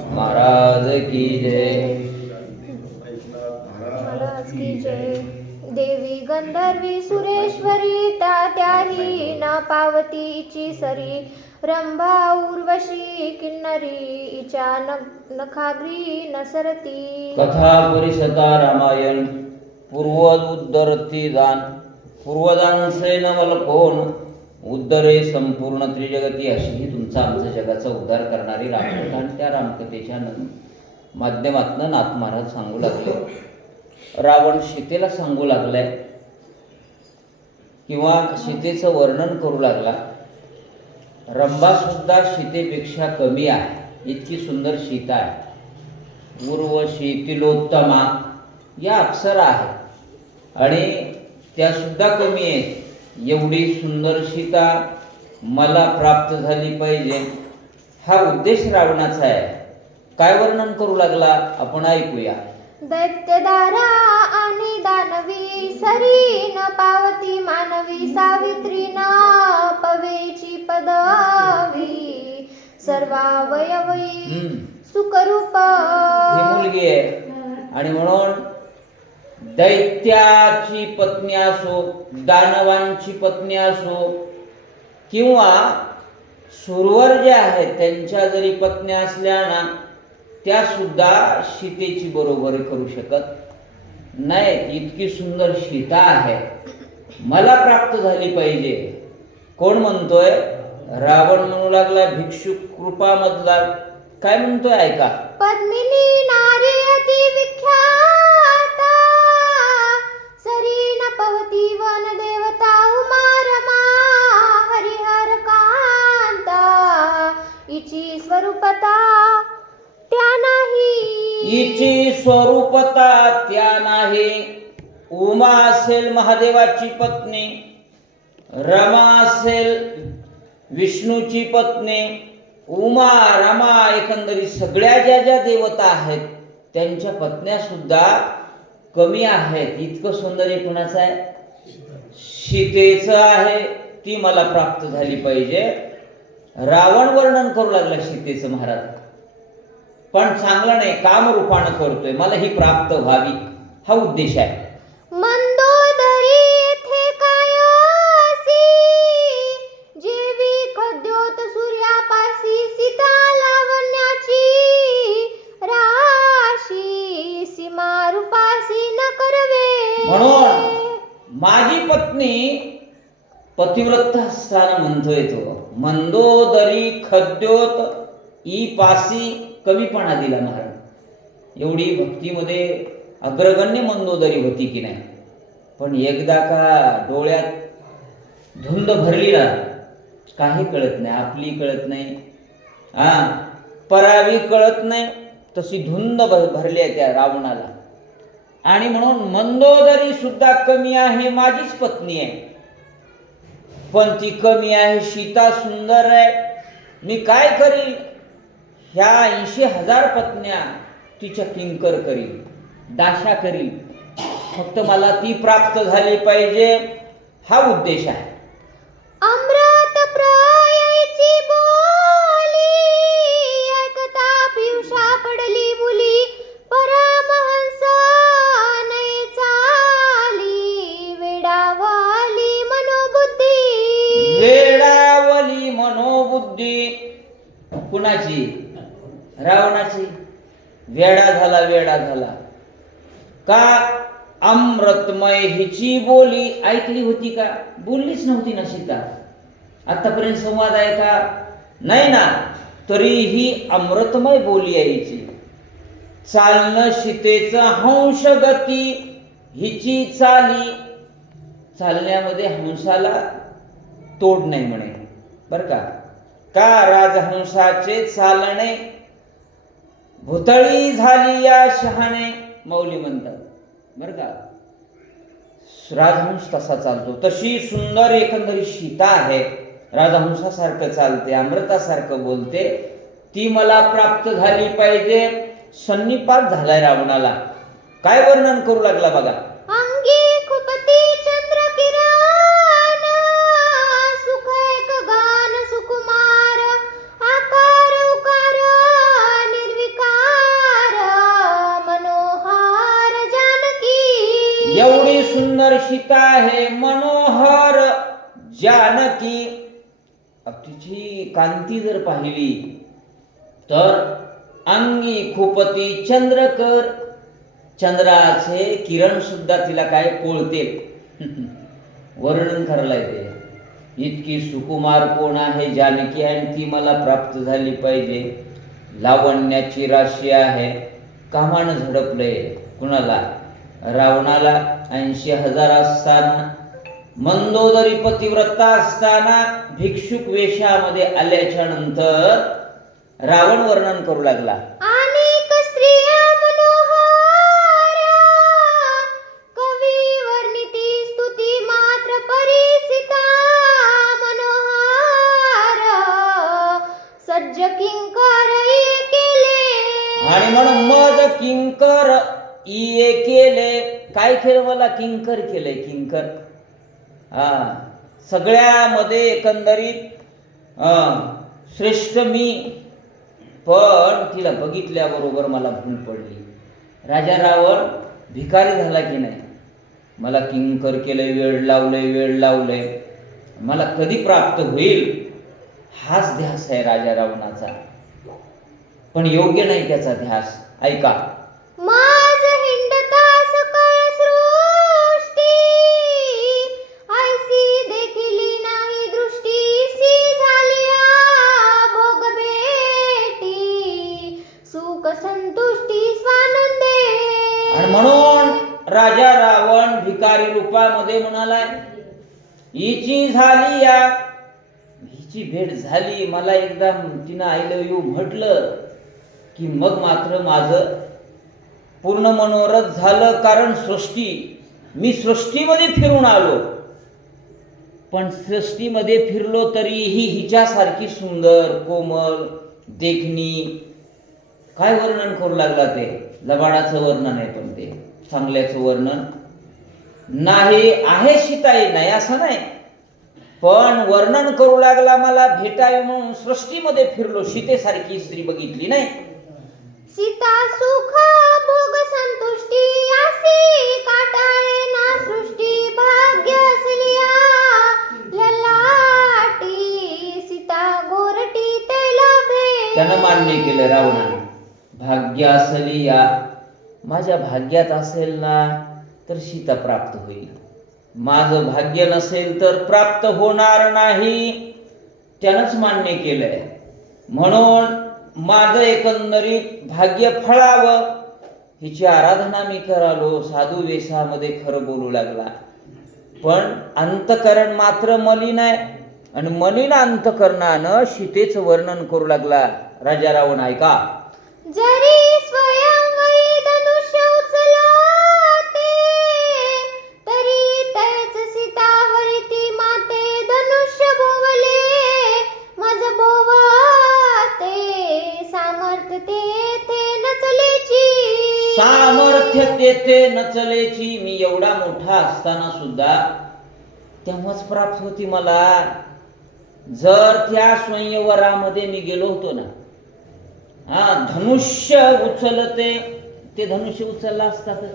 महाराज की जय। महाराज की जय। देवी गंधर्वी सुरेश्वरी त्या त्याही ना पावतीची सरी रंभा उर्वशी किन्नरी इच्या न- नखाग्री नसरती। कथा परिषदा रामायण पूर्वद उद्धरती दान। पूर्वदान सेन कोण उद्धरे संपूर्ण त्रिजगती अशी तुमचा आमच्या जगाचा उद्धार करणारी रामकथा आणि त्या रामकथेच्या माध्यमातनं नाथ महाराज सांगू लागले. रावण सीतेला सांगू लागलाय. किंवा सीतेचं वर्णन करू लागला. रंभा सुद्धा सीतेपेक्षा कमी आहे. इतकी सुंदर सीता आहे. उर्वशी तिलोत्तमा या अप्सरा आहेत. आणि त्या सुद्धा कमी आहेत. एवढी सुंदर सीता मला प्राप्त झाली पाहिजे. हा उद्देश रावणाचा आहे. काय वर्णन करू लागला? आपण ऐकूया. दैत्यदारा आणि दानवी सरी न पावती मानवी सावित्री ना पवेची पदवी. सर्वावयवी. सुखरूप. ही मुलगी आहे. आणि म्हणून दैत्याची पत्नी असो दानवांची पत्नी असो किंवा सुरवर जे आहेत त्यांच्या जरी पत्न्या असल्या ना त्या सुद्धा सीतेची बरोबरी करू शकत नाही इतकी सुंदर सीता आहे. मला प्राप्त झाली पाहिजे. कोण म्हणतोय? रावण म्हणू लागला भिक्षुक कृपामधला. काय म्हणतोय? ऐका. पद्मिनी नारी अति विख्याता सरी न पवती वन देवता स्वरूपता त्या नाही. हिची स्वरूपता त्या नाही. उमा असेल महादेवाची पत्नी रमा असेल विष्णूची पत्नी उमा रमा एकंदरीत सगळ्या ज्या ज्या देवता आहेत त्यांच्या पत्न्या सुद्धा कमी आहेत. इतकं सौंदर्य कुणाचं आहे? सीतेचं आहे. ती मला प्राप्त झाली पाहिजे. रावण वर्णन करू लागला सीतेचं महाराज. पण चांगलं नाही कामरूपानं करतोय मला ही प्राप्त व्हावी हा उद्देश आहे. मंदोदरी येथे कायसी जेवी खद्योत सूर्यापासी सीता लावण्याची राशी सीमा रूपासी न करवे म्हणून माझी पत्नी पतिव्रत असताना म्हणतोय तो मंदोदरी खद्योत ई पासी कमीपणा दिला महाराज. एवढी भक्तीमध्ये अग्रगण्य मंदोदरी होती की नाही. पण एकदा का डोळ्यात धुंद भरली ना काही कळत नाही आपली कळत नाही. हा परावी कळत नाही तशी धुंद भर भरली आहे त्या रावणाला. आणि म्हणून मंदोदरी सुद्धा कमी आहे माझीच पत्नी आहे. पण ती कमी आहे सीता सुंदर आहे मी काय करील ह्या ऐंशी हजार पत्न्या तिच्या किंकर करील दाशा करील फक्त मला ती प्राप्त झाली पाहिजे हा उद्देश आहे. मनोबुद्धी कुणाची? रावणाची. वेडा झाला वेडा झाला. का अमृतमय हिची बोली ऐकली होती का? बोललीच नव्हती ना सीता. आतापर्यंत संवाद आहे का? नाही ना. तरीही अमृतमय बोली आहे हिची चालणं सीतेचं हंसगती हिची चाली. चालण्यामध्ये हंसाला तोड नाही म्हणे. बरं का? का राजहंसाचे चालणे? भुतळी झाली या शहाणे मौली म्हणतात बर का? राजहंस तसा चालतो. तशी सुंदर एकंदरीत सीता आहे. राजहंसासारखं चालते अमृतासारखं बोलते. ती मला प्राप्त झाली पाहिजे. सन्निपात झालाय रावणाला. काय वर्णन करू लागला बघा? कांती जर पाहिली तर अंगी खुपती चंद्रकर. चंद्राचे किरण सुद्धा तिला काय पोळते वर्णन करायला येते. इतकी सुकुमार कोण आहे जानकी आहे आणि ती मला प्राप्त झाली पाहिजे. लावण्याची राशी आहे. कामानं झडपलंय. कुणाला? रावणाला ऐंशी हजार असताना मंदोदरी पतिव्रता असताना भिक्षुक वेशामध्ये आल्याच्यानंतर रावण वर्णन करू लागला. अनेक स्त्रिया मनोहारा कवी वर्णिती स्तुती मात्र परिसिता मनोहार सज्ज किंकर केले आणि म्हणून मज किंकर इये केले काय केलं मला? किंकर केलंय किंकर. सगळ्यामध्ये एकंदरीत श्रेष्ठ मी. पण तिला बघितल्याबरोबर मला भूल पडली. राजा रावण भिकारी झाला की नाही? मला किंकर केलंय वेळ लावलंय वेळ लावलंय. मला कधी प्राप्त होईल? हाच ध्यास आहे राजा रावणाचा. पण योग्य नाही त्याचा ध्यास. ऐका. रूपामध्ये म्हणालाय? हिची झाली या. हिची भेट झाली. मला एकदा तिनं आय लव्ह यू म्हटलं की मग मात्र माझं पूर्ण मनोरथ झालं. कारण सृष्टी मी सृष्टीमध्ये फिरून आलो. पण सृष्टीमध्ये फिरलो तरीही हिच्यासारखी सुंदर कोमल देखणी काय वर्णन करू लागला ते? लबाडाचं वर्णन आहे पण ते. चांगल्याचं वर्णन. नाही आहे सीताई नाही असं नाही. पण वर्णन करू लागला मला भेटावी म्हणून सृष्टीमध्ये फिरलो सीतेसारखी स्त्री बघितली नाही. सीता सुख भोग संतुष्टी असी काटाळे ना सृष्टी भाग्य असलिया ललाटी सीता गोरटी तैलभे त्यानं मान्य केलं रावणाने. भाग्य असली या माझ्या भाग्यात असेल ना तर सीता प्राप्त होईल. माझं भाग्य नसेल तर प्राप्त होणार नाही. त्यानंच मान्य केलंय. म्हणून माझं एकंदरीत भाग्य फळावं. हिची आराधना मी करालो. साधू वेशामध्ये खरं बोलू लागला. पण अंतकरण मात्र मलिन आहे. आणि मलिन अंतकरणानं सीतेचं वर्णन करू लागला. राजा रावण ऐका. जरी सामर्थ्य देते नचलेची मी एवढा मोठा असताना सुद्धा तेव्हाच प्राप्त होती मला. जर त्या स्वयंवरामध्ये मी गेलो होतो ना हा धनुष्य उचलते ते धनुष्य उचलला असता तर.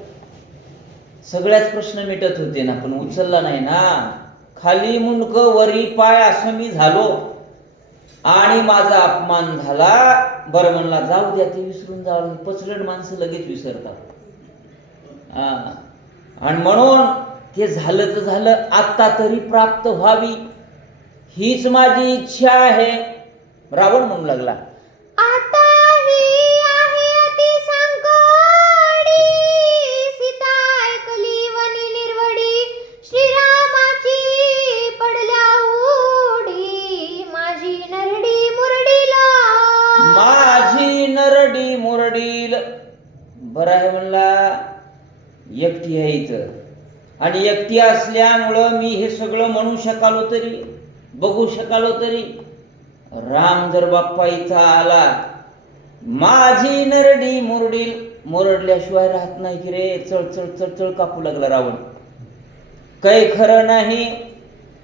सगळ्याच प्रश्न मिटत होते ना पण उचलला नाही ना. खाली मुंडक वरी पाय असं मी झालो. आणि माझा अपमान झाला. बरं म्हणला जाऊ द्या ते विसरून जाऊ. पचरड माणसं लगेच विसरतात. आणि म्हणून ते झालं तर झालं आत्ता तरी प्राप्त व्हावी. हीच माझी इच्छा आहे. रावण म्हणू लागला. आता एकटी आहे इथं. आणि एकटी असल्यामुळं मी हे सगळं म्हणू शकालो तरी बघू शकालो तरी राम जर बाप्पा इथं आला माझी नरडी मुरडील मुरडल्याशिवाय राहत नाही की रे चळ चळ चळ चळ कापू लागला रावण. काही खरं नाही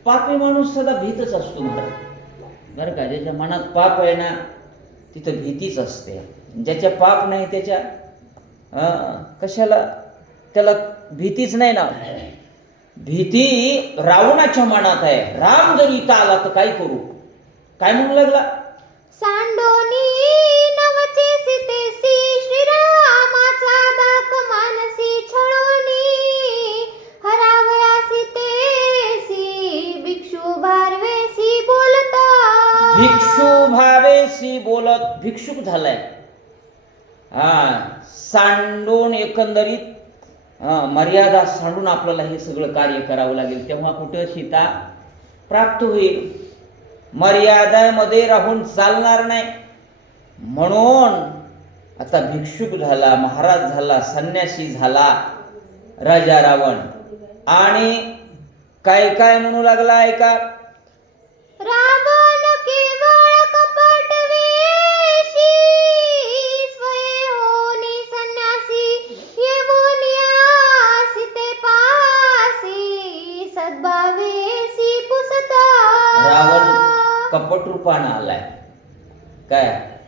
पापी माणूस सदा भीतच असतो मला बरं का ज्याच्या मनात पाप आहे ना तिथं भीतीच असते. ज्याच्या पाप नाही त्याच्या कशाला? त्याला भीतीच नाही ना भीती रावणाच्या मनात आहे. राम जर इथं आला तर काय करू? काय म्हणू लागला? सांडोनी नवचे सीतेसी श्रीरामाचा दाख मानसी छळोनी. हरावया सीतेसी भिक्षू भारवेसी बोलता. भिक्षू भावेशी बोलत. भिक्षुक झालाय. हा सांडून एकंदरीत मर्यादा सांडून आपल्याला हे सगळं कार्य करावं लागेल. तेव्हा कुठं सीता प्राप्त होईल? मर्यादेमध्ये राहून चालणार नाही. म्हणून आता भिक्षुक झाला महाराज झाला संन्यासी झाला राजा रावण. आणि काय काय म्हणू लागला ऐका. राम कपट रूपानं आलाय. काय?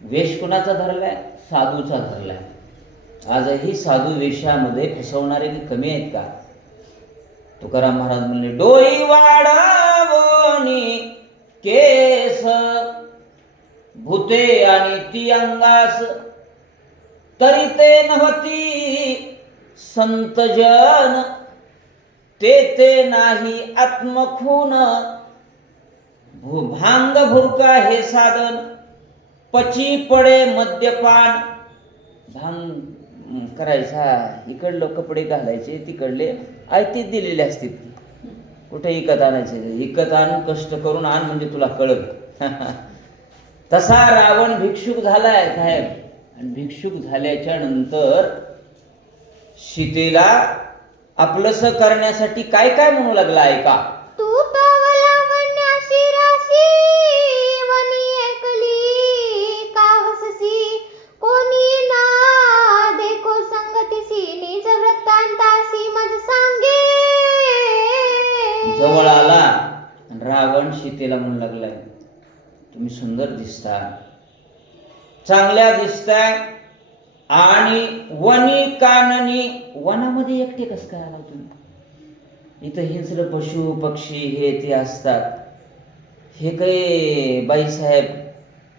वेश कुणाचा धरलाय? साधूचा धरलाय. आजही साधू वेशामध्ये फसवणारे कमी आहेत का? तुकाराम महाराज म्हणले डोई वाढावणी केस भूते आणि ती अंगास. तरी ते नव्हती संतजन ते ते नाही आत्मखून. भांग भुरका हे साधन पची पडे मद्यपान. भांग करायचा. इकडलं कपडे घालायचे तिकडले आयती दिलेले असतील. कुठे इकत आणायचे? इकत आणून कष्ट करून आण म्हणजे तुला कळत तसा रावण भिक्षुक झालाय साहेब. आणि भिक्षुक झाल्याच्यानंतर सीतेला आपलंसं करण्यासाठी काय काय म्हणू लागला ऐका तुम्ही सुंदर दिसता. चांगल्या दिसताय आणि वनी काननी. वनामध्ये एकटे कसं काय आला तुम्ही? इथं हिंस्र पशु पक्षी हे ते असतात. हे काही बाईसाहेब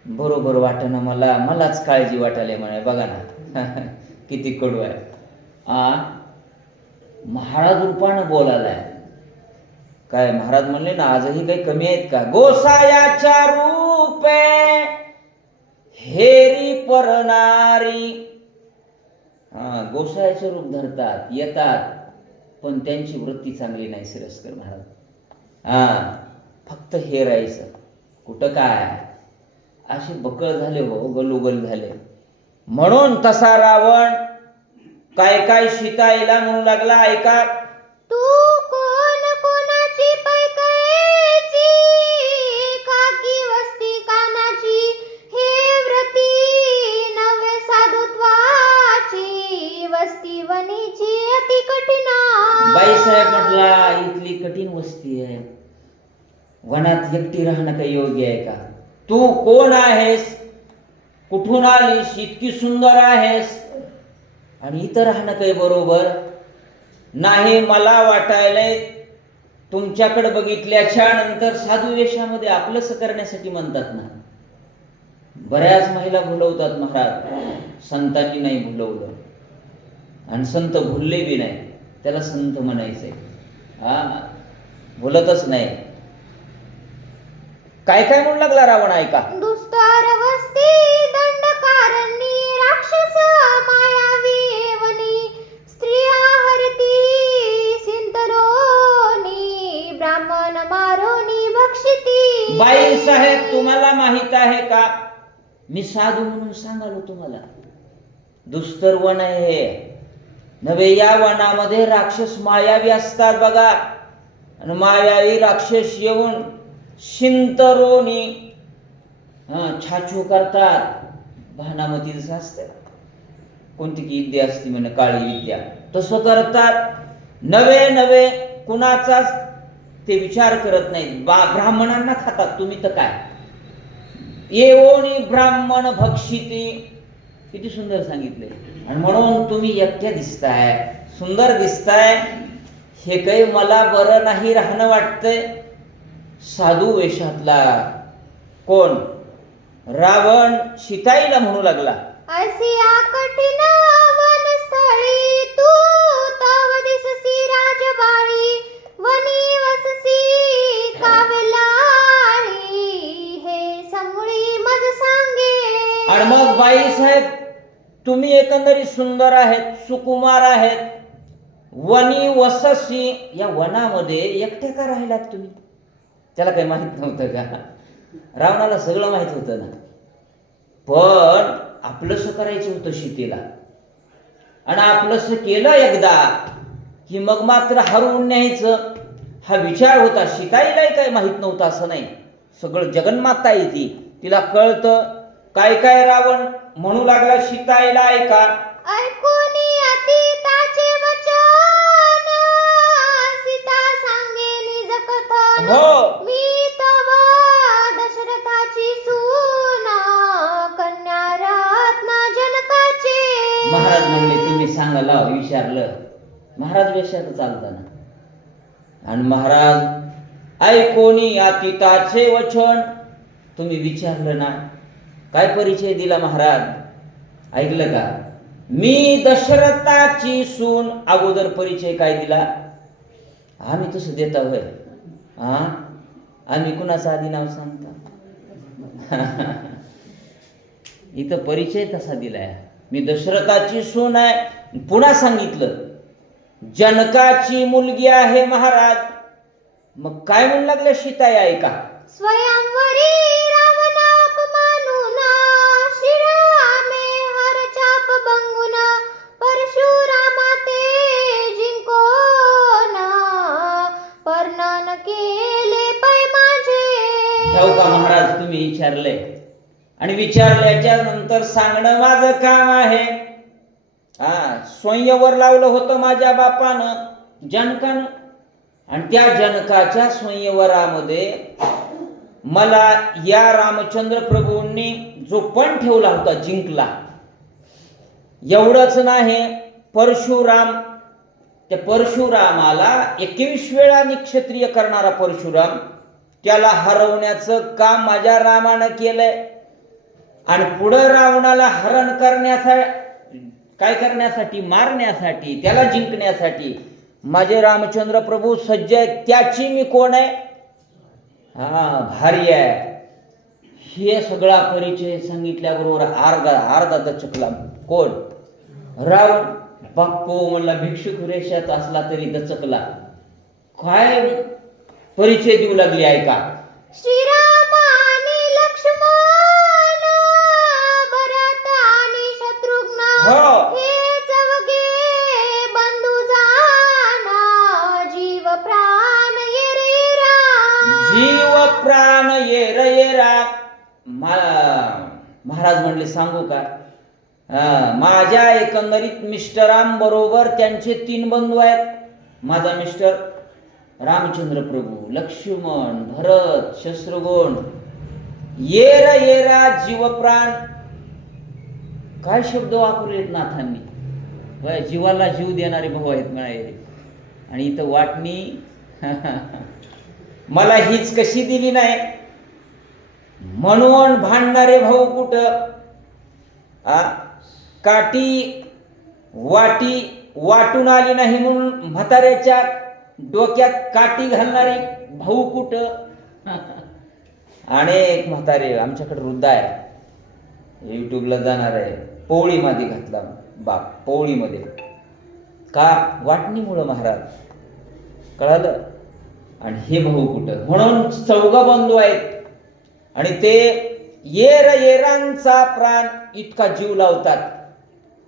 बरोबर वाटणं मला? मलाच काळजी वाटायला म्हणे बघा ना. किती कडू आहे. आ? महाराज रूपानं बोलायलाय काय महाराज म्हणले ना आजही काही कमी आहेत का? गोसायाच्या रूप हेरी परणारी. हा गोसाळ्याचे रूप धरतात येतात पण त्यांची वृत्ती चांगली नाही सिरस्कर महाराज. हा फक्त हेरायचं कुठं काय? असे बकळ झाले हो गलोगल झाले. म्हणून तसा रावण काय काय शिकायला म्हणू लागला ऐका. गट्टी राहणं काही योग्य आहे का? तू कोण आहेस? कुठून आलीस? इतकी सुंदर आहेस. आणि इथं राहणं काही बरोबर नाही. मला वाटायलंय तुमच्याकडे बघितल्याच्या नंतर साधू वेशामध्ये आपलंस करण्यासाठी म्हणतात ना. बऱ्याच महिला भुलवतात महाराज. संतांनी नाही भुलवलं. आणि संत भुलले बी नाही. त्याला संत म्हणायचंय. हा भुलतच नाही. काय काय म्हणू लागला रावण ऐका? दुस्तर वस्ती दंडकारणी राक्षस मायावी वनी स्त्रिया हरती सिंतरोनी ब्राह्मण मारोनी भक्षिती बाई साहेब तुम्हाला माहीत आहे का? मी साधू म्हणून सांगालो तुम्हाला. दुस्तर वन आहे. हे नव्हे या वनामध्ये राक्षस मायावी असतात बघा. आणि मायावी राक्षस येऊन शिंतरोनी छाछू करतात. भानामतीचं असतं कोणती की विद्या असती म्हणे काळी विद्या. तसं करतात. नवे नवे कुणाचाच ते विचार करत नाहीत. बा ब्राह्मणांना खातात. तुम्ही तर काय? येवोनी ब्राह्मण भक्षिती. किती सुंदर सांगितले. आणि म्हणून तुम्ही एकट्या दिसताय. सुंदर दिसताय. हे काही मला बरं नाही राहणं वाटतंय. साधू वेशातला कोण? रावण सीताईला म्हणू लागला. असिया कठीण वनस्थळी तू तव दिससी राजबाळी वनी वससी कावलाळी. हे समुळी मज सांगे. आणि मग बाईसाहेब तुम्ही एकंदरीत सुंदर आहेत सुकुमार आहेत. वनी वससी या वनामध्ये एकटे का राहिलात तुम्ही? त्याला काही माहीत नव्हतं का? रावणाला सगळं माहीत होतं ना. पण आपलंसं करायचं होतं सीतेला आणि आपलंसं केलं एकदा की मग मात्र हरवून न्यायचं. हा विचार होता सीताईलाही काही माहीत नव्हतं असं नाही. सगळं जगन्माता येते तिला कळतं काय काय रावण म्हणू लागला सीताईला ऐका. ऐकून महाराज म्हणले तुम्ही सांगा लाव विचारलं. महाराज वेशात चालताना. आणि महाराज ऐकोनी अतिताचे वचन? तुम्ही विचारलं ना. काय परिचय दिला महाराज? ऐकलं का? मी दशरथाची सून अगोदर परिचय काय दिला? आम्ही तसं देता होय. हा आम्ही कुणाचं आधी नाव सांगता? इथं परिचय तसा दिलाय. मी दशरथाची सून आहे. पुन्हा सांगितलं जनकाची मुलगी आहे महाराज. मग काय म्हणू लागलं सीताई ऐका स्वयंवरी बंगुन परशुरामा ते जिंकोन पर्णन केले पै माझे. ठेव का महाराज तुम्ही विचारले. आणि विचारल्याच्या नंतर सांगणं माझं काम आहे. हा स्वयंवर लावलं होतं माझ्या बापानं जनकानं. आणि त्या जनकाच्या स्वयंवरामध्ये मला या रामचंद्र प्रभूंनी जो पण ठेवला होता जिंकला एवढंच नाही परशुराम त्या परशुरामाला एकवीस वेळा निक्षत्रिय करणारा परशुराम त्याला हरवण्याचं काम माझ्या रामानं केलंय. आणि पुढं रावणाला हरण करण्यासाठी काय करण्यासाठी? मारण्यासाठी त्याला जिंकण्यासाठी. माझे रामचंद्र प्रभू सज्ज आहेत त्याची मी कोण आहे? हा भारी आहे. हे सगळा परिचय सांगितल्याबरोबर अर्धा अर्धा दचकला कोण? रावण बाप्पो म्हणला भिक्षुक रेषात असला तरी दचकला काय परिचय देऊ लागली ऐका. श्रीराम! प्राण ये र ये रा. मा- महाराज म्हणले सांगू का? हा, माझ्या एकंदरीत मिस्टरां बरोबर त्यांचे तीन बंधू आहेत. माझा मिस्टर रामचंद्र प्रभू लक्ष्मण भरत शस्त्रगुण. ये र ये रा जीवप्राण. काय शब्द वापरलेत नाथांनी? जीवाला जीव देणारे भाऊ आहेत म्हणाले आणि इथं वाटणी मला हीच कशी दिली नाही? म्हणून भांडणारे भाऊ कुठं? आ? वाटी वाटून आली नाही म्हणून म्हाताऱ्याच्या डोक्यात काटी घालणारे भाऊ कुठं? अनेक म्हातारे आमच्याकडे वृद्ध आहे. युट्यूबला जाणार आहे. पोळीमध्ये घातला बाप पोळीमध्ये. का? वाटणीमुळं महाराज. कळालं? आणि हे भाऊ कुठं. म्हणून चौघ बंधू आहेत. आणि ते येर येरांचा प्राण इतका जीव लावतात.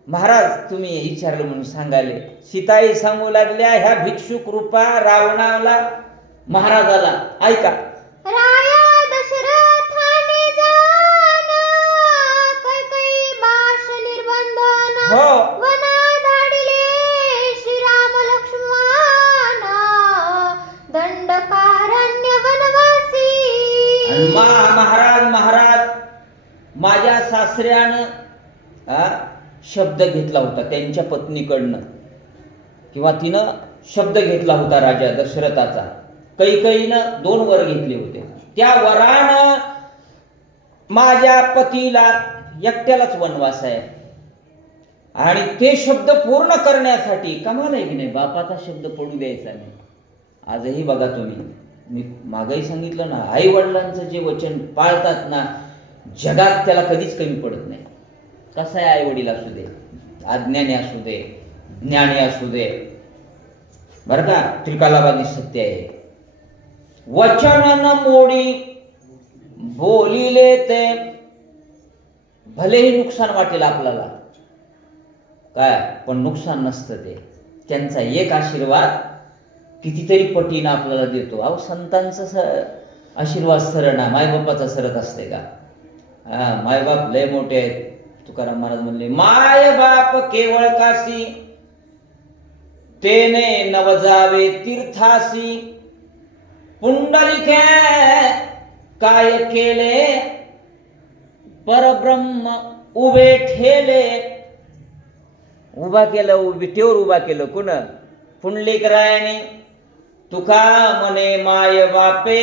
महाराज तुम्ही विचारलं म्हणून सांगाले सीताई सांगू लागल्या ह्या भिक्षुक रूपा रावणाला महाराजाला. ऐका. राया दशरथ माझ्या सासऱ्यानं हा, शब्द घेतला होता त्यांच्या पत्नीकडनं. किंवा तिनं शब्द घेतला होता राजा दशरथाचा. कैकईनं दोन वर घेतले होते. त्या वरानं माझ्या पतीला एकट्यालाच वनवास आहे. आणि ते शब्द पूर्ण करण्यासाठी कमाल आहे की नाही? बापाचा शब्द पडू द्यायचा नाही. आजही बघा तुम्ही. मी मागही सांगितलं ना आई वडिलांचं जे वचन पाळतात ना जगात त्याला कधीच कमी पडत नाही. कसं आहे आई वडील असू दे अज्ञानी असू दे ज्ञानी असू दे. बरं का? त्रिकालाबादी सत्य आहे. वचन मोडी बोलिले ते भलेही नुकसान वाटेल आपल्याला. काय? पण नुकसान नसतं ते. त्यांचा एक आशीर्वाद कितीतरी पटीनं आपल्याला देतो. अहो संतांचा स आशीर्वाद सरळ ना मायबापाचा सरत असते का? हा मायबाप लय मोठे आहेत. तुकाराम महाराज म्हणले माय बाप केवळ काशी तेने नवजावे तीर्थासी. पुंडलिके काय केले? परब्रह्म उभे ठेले. उभा केलं उभी ठेवर उभा केलं. कुण? पुंडलिक रायाने तुका मने माय बापे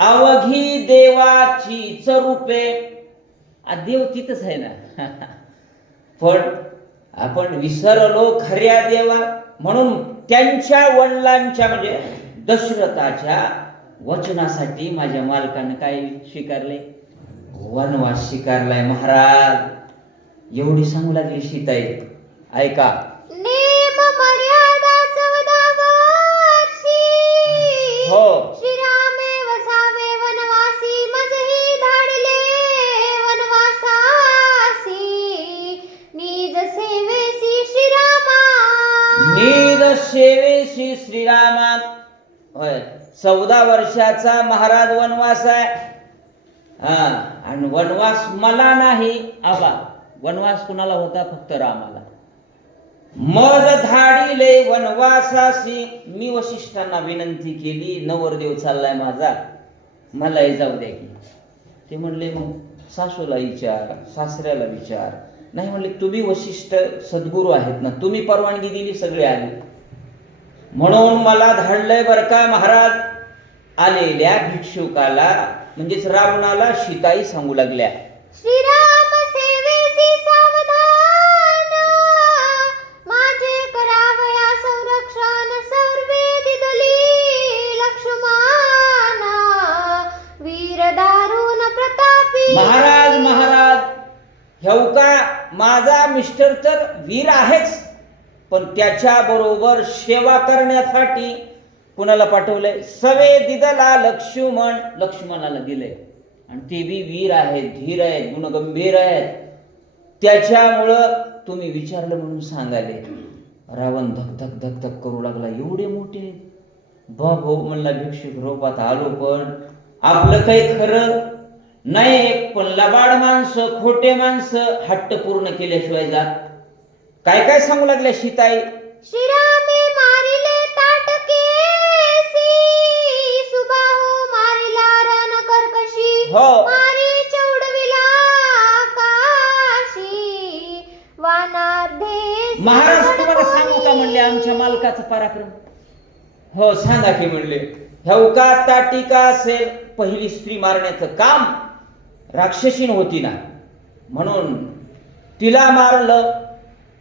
अवघी देवाची चरूपे आ देव तिथंच आहे ना. पण आपण विसरलो खऱ्या देवा म्हणून त्यांच्या वडिलांच्या म्हणजे दशरथाच्या वचनासाठी माझ्या मालकानं काय स्वीकारले? वनवास स्वीकारलाय महाराज. एवढी सांगू लागली सीताई. ऐका चौदा वर्षाचा महाराज वनवास आहे. हा आणि वनवास मला नाही आबा. वनवास कुणाला होता? फक्त रामाला. मज धाडीले वनवासाशी मी वशिष्ठांना विनंती केली नवरदेव चाललाय माझा. मलाही जाऊ द्या की. ते म्हणले मग सासूला विचार सासऱ्याला विचार. नाही म्हणले तुम्ही वशिष्ठ सद्गुरू आहेत ना तुम्ही परवानगी दिली सगळे आले. म्हणून मला धाडलंय बरं का महाराज? आलेल्या भिक्षुकाला म्हणजेच रावणाला सीताई सांगू लागल्या. श्रीराम सेवेसी सावधान. माझे करावया संरक्षण सर्वे दिदली लक्ष्मण. वीर दारुण प्रतापी. महाराज महाराज ह्यव का माझा मिस्टर तर वीर आहेच पण त्याच्या बरोबर सेवा करण्यासाठी कुणाला पाठवलंय? सवे दिदला लक्ष्मण. लक्ष्मणाला दिलंय आणि ते बी वीर आहेत धीर आहेत गुणगंभीर आहेत. त्याच्यामुळं तुम्ही विचारलं म्हणून सांगाले रावण धक धक धक धक करू लागला. एवढे मोठे? बाप हो म्हणला भिक्षुक रोपात आलो पण आपलं काही खरं नाही. पण लबाड माणसं खोटे माणसं हट्ट पूर्ण केल्याशिवाय जात काय काय सांगू लागल्या सीताई हो. मारी महाराज तुम्हाला सांगू का म्हणले आमच्या मालकाचा पराक्रम? हो सांगा की म्हणले ह्यवका ताटिका असेल पहिली स्त्री मारण्याचं काम राक्षसीन होती ना. म्हणून तिला मारलं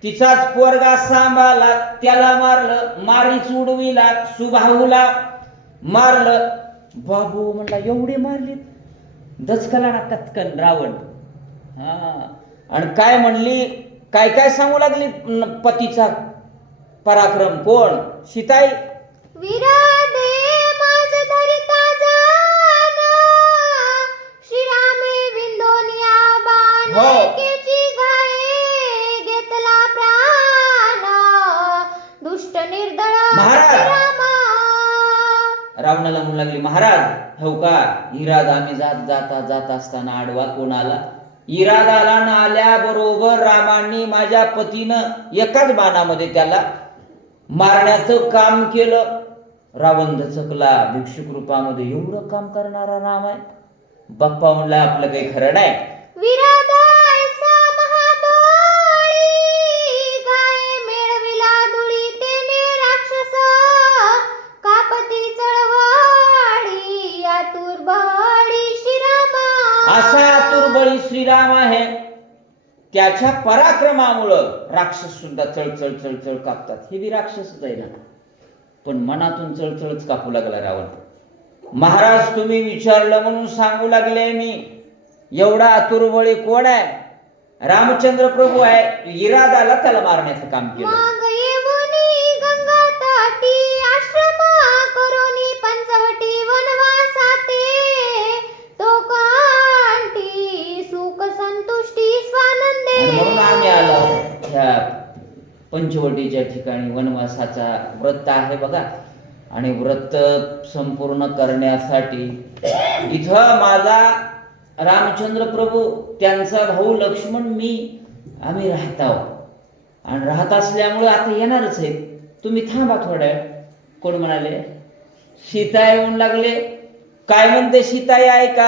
तिचाच पोरगा सांभाळला त्याला मारलं मारीच उडविला सुभाऊला मारलं. बाबू म्हणला एवढे मारले दचकला ना कत्कन रावण. हा. आणि काय म्हणली? काय काय सांगू लागली पतीचा पराक्रम? कोण? सीताई? हो. महाराज. रावणाला म्हणू लागली महाराज हो का? इराद आम्ही जात जाता जात असताना आडवा कोण आला इरादाला न आल्याबरोबर रामांनी माझ्या पतीनं एकाच बाणामध्ये त्याला मारण्याचं काम केलं. रावण दचकला भिक्षुक रूपामध्ये एवढं काम करणारा राम आहे. बाप्पा म्हणला आपलं काही खरं नाही. आहे. त्याच्या पराक्रमामुळं राक्षस सुद्धा चळचळ चळचळ कापतात. हे बी राक्षसच आहे ना. पण मनातून चळचळच कापू लागला रावण. महाराज तुम्ही विचारलं म्हणून सांगू लागले मी. एवढा आतुरबळी कोण आहे? रामचंद्र प्रभू आहे. इरादाला त्याला मारण्याचं काम केलं मग येऊनी गंगा तटी आश्रम करोनी पंचवटी वनवासाते तो कांटी सुख संतुष्टी स्वानंदे आणि म्हणून आम्ही आलो ह्या पंचवटीच्या ठिकाणी वनवासाचा व्रत आहे बघा. आणि व्रत संपूर्ण करण्यासाठी इथं माझा रामचंद्र प्रभू त्यांचा भाऊ लक्ष्मण मी आम्ही राहत आहोत. आणि राहत असल्यामुळे आता येणारच आहे तुम्ही थांबा थोड्या कोण म्हणाले? सीता येऊन लागले. काय म्हणते सीताई ऐका.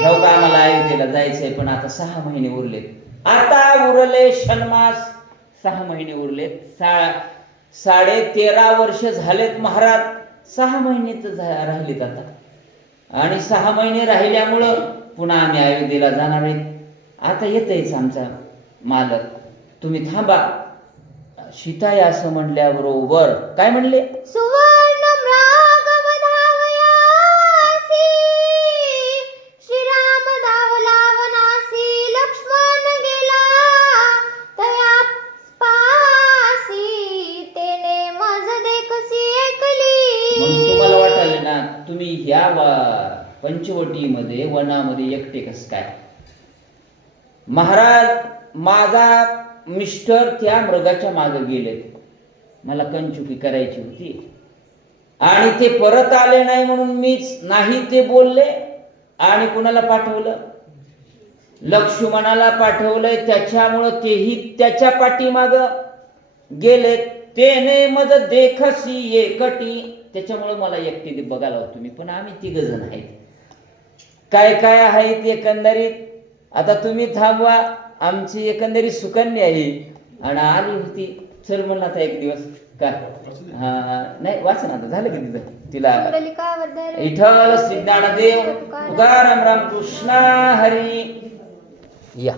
ह्या कामाला आम्हाला अयोध्येला जायचंय पण आता सहा महिने उरलेत. आता उरले षण्मास. सहा महिने उरलेत. सा साडे तेरा वर्ष झालेत महाराज. सहा महिने तर राहिलेत आता. आणि सहा महिने राहिल्यामुळं पुन्हा आम्ही अयोध्येला जाणार आहेत. आता येतेच आमचा मालक. तुम्ही थांबा. सीताई असं म्हणल्याबरोबर काय म्हणले? सुवा त्यांना तुम्ही ह्या पंचवटीमध्ये वनामध्ये एकटे कस काय? महाराज माझा मिस्टर त्या मृगाच्या मागे गेलेत. मला कंचुकी करायची होती. आणि ते परत आले नाही म्हणून मीच नाही ते बोलले. आणि कुणाला पाठवलं? लक्ष्मणाला पाठवलंय. त्याच्यामुळं तेही त्याच्या पाठीमाग गेले तेने मज देखसी एकटी त्याच्यामुळं मला एकटी बघायला होतो तुम्ही. पण आम्ही तिघ जण आहेत. काय काय आहेत एकंदरीत? आता तुम्ही थांबवा. आमची एकंदरीत सुकन्या आहे. आणि आली होती. चल म्हणून आता एक दिवस. का? हा नाही वाच ना आता. झालं की तिथं तिला विठ्ठल श्री ज्ञानदेव. तुकाराम रामकृष्ण हरी. या.